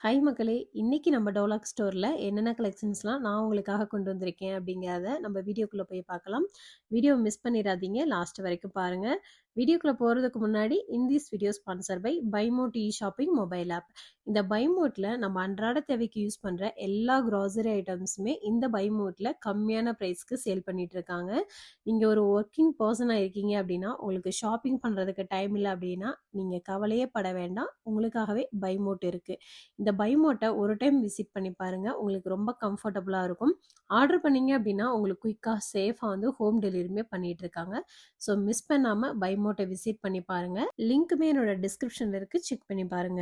Hi மக்களே! இன்னைக்கு நம்ம டோலாக் ஸ்டோர்ல என்னென்ன கலெக்ஷன்ஸ்லாம் நான் உங்களுக்காக கொண்டு வந்திருக்கேன் அப்படிங்கிறத நம்ம வீடியோக்குள்ள போய் பார்க்கலாம். வீடியோ மிஸ் பண்ணிடாதீங்க. லாஸ்ட் வரைக்கும் பாருங்க. வீடியோக்குள்ள போறதுக்கு முன்னாடி this video sponsor by BuyMote shopping mobile app. இந்த BuyMoteல நம்ம அன்றாட தேவைக்கு யூஸ் பண்ற எல்லா கிராசரி ஐட்டம்ஸுமே இந்த BuyMoteல கம்மியான பிரைஸ்க்கு சேல் பண்ணிட்டு இருக்காங்க. நீங்க ஒரு ஒர்க்கிங் பர்சனா இருக்கீங்க அப்படின்னா, உங்களுக்கு ஷாப்பிங் பண்றதுக்கு டைம் இல்ல அப்படின்னா, நீங்க கவலையே பட வேண்டாம். உங்களுக்காகவே BuyMote இருக்கு. இந்த பைமோட்டை ஒரு டைம் விசிட் பண்ணி பாருங்க. உங்களுக்கு ரொம்ப கம்ஃபர்டபுளா இருக்கும். ஆர்டர் பண்ணீங்க அப்படின்னா, உங்களுக்கு குயிக்கா, சேஃபா ஹோம் டெலிவரியுமே பண்ணிட்டு இருக்காங்க. ஸோ மிஸ் பண்ணாம பைமோட்டை விசிட் பண்ணி பாருங்க. லிங்க்குமே என்னோட டிஸ்கிரிப்ஷன்ல இருக்கு. செக் பண்ணி பாருங்க.